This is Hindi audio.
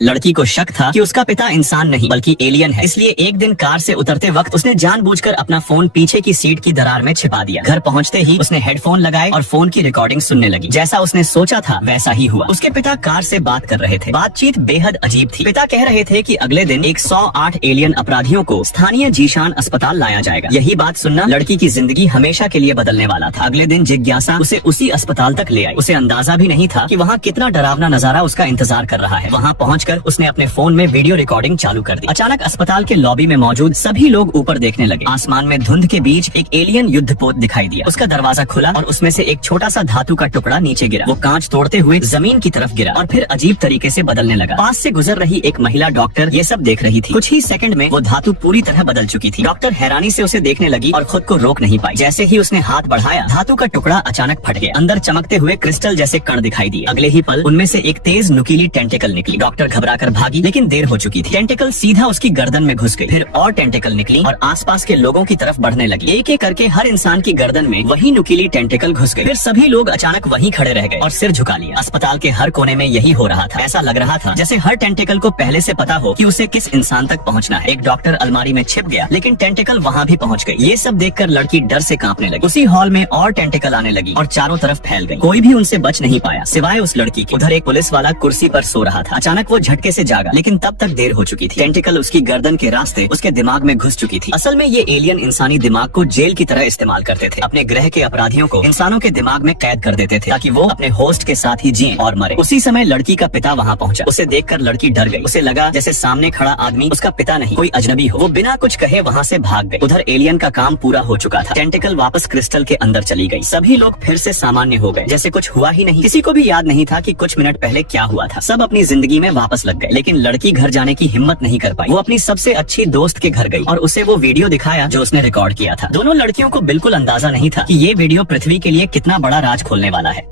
लड़की को शक था कि उसका पिता इंसान नहीं बल्कि एलियन है, इसलिए एक दिन कार से उतरते वक्त उसने जानबूझकर अपना फोन पीछे की सीट की दरार में छिपा दिया। घर पहुंचते ही उसने हेडफोन लगाए और फोन की रिकॉर्डिंग सुनने लगी। जैसा उसने सोचा था वैसा ही हुआ। उसके पिता कार से बात कर रहे थे। बातचीत बेहद अजीब थी। पिता कह रहे थे कि अगले दिन 108 एलियन अपराधियों को स्थानीय जीशान अस्पताल लाया जाएगा। यही बात सुनना लड़की की जिंदगी हमेशा के लिए बदलने वाला था। अगले दिन जिज्ञासा उसे उसी अस्पताल तक ले आई। उसे अंदाजा भी नहीं था कि वहाँ कितना डरावना नजारा उसका इंतजार कर रहा है। वहाँ पहुँचकर उसने अपने फोन में वीडियो रिकॉर्डिंग चालू कर दी। अचानक अस्पताल के लॉबी में मौजूद सभी लोग ऊपर देखने लगे। आसमान में धुंध के बीच एक एलियन युद्धपोत दिखाई दिया। उसका दरवाजा खुला और उसमें से एक छोटा सा धातु का टुकड़ा नीचे गिरा। वो कांच तोड़ते हुए जमीन की तरफ गिरा और फिर अजीब तरीके से बदलने लगा। पास से गुजर रही एक महिला डॉक्टर ये सब देख रही थी। कुछ ही सेकंड में वो धातु पूरी तरह बदल चुकी थी। डॉक्टर हैरानी से उसे देखने लगी और खुद को रोक नहीं पाई। जैसे ही उसने हाथ बढ़ाया धातु का टुकड़ा अचानक फट गया। अंदर चमकते हुए क्रिस्टल जैसे कण दिखाई दिए। अगले ही पल उनमें से एक तेज नुकीली टेंटिकल निकली। डॉक्टर घबराकर भागी लेकिन देर हो चुकी थी। टेंटिकल सीधा उसकी गर्दन में घुस गई। फिर और टेंटिकल निकली और आसपास के लोगों की तरफ बढ़ने लगी। एक एक करके हर इंसान की गर्दन में वही नुकीली टेंटिकल घुस गई। फिर सभी लोग अचानक वहीं खड़े रह गए और सिर झुका लिया। अस्पताल के हर कोने में यही हो रहा था। ऐसा लग रहा था जैसे हर टेंटिकल को पहले से पता हो कि उसे किस इंसान तक पहुंचना है। एक डॉक्टर अलमारी में छिप गया लेकिन टेंटिकल वहाँ भी पहुंच गई। ये सब देखकर लड़की डर से कांपने लगी। उसी हॉल में और टेंटिकल आने लगी और चारों तरफ फैल गई। कोई भी उनसे बच नहीं पाया सिवाय उस लड़की के। उधर एक पुलिस वाला कुर्सी पर सो रहा था। अचानक वो झटके से जागा लेकिन तब तक देर हो चुकी थी। टेंटिकल उसकी गर्दन के रास्ते उसके दिमाग में घुस चुकी थी। असल में ये एलियन इंसानी दिमाग को जेल की तरह इस्तेमाल करते थे। अपने ग्रह के अपराधियों को इंसानों के दिमाग में कैद कर देते थे ताकि वो अपने होस्ट के साथ ही जिए और मरे। उसी समय लड़की का पिता वहाँ पहुँचा। उसे देखकर लड़की डर गई। उसे लगा जैसे सामने खड़ा आदमी उसका पिता नहीं कोई अजनबी हो। वो बिना कुछ कहे वहाँ से भाग गए। उधर एलियन का काम पूरा हो चुका था। टेंटिकल वापस क्रिस्टल के अंदर चली गई। सभी लोग फिर से सामान्य हो गए जैसे कुछ हुआ ही नहीं। किसी को भी याद नहीं था कि कुछ मिनट पहले क्या हुआ था। सब अपनी जिंदगी में वापस लग गए लेकिन लड़की घर जाने की हिम्मत नहीं कर पाई। वो अपनी सबसे अच्छी दोस्त के घर गई और उसे वो वीडियो दिखाया जो उसने रिकॉर्ड किया था। दोनों लड़कियों को बिल्कुल अंदाजा नहीं था कि ये वीडियो पृथ्वी के लिए कितना बड़ा राज खोलने वाला है।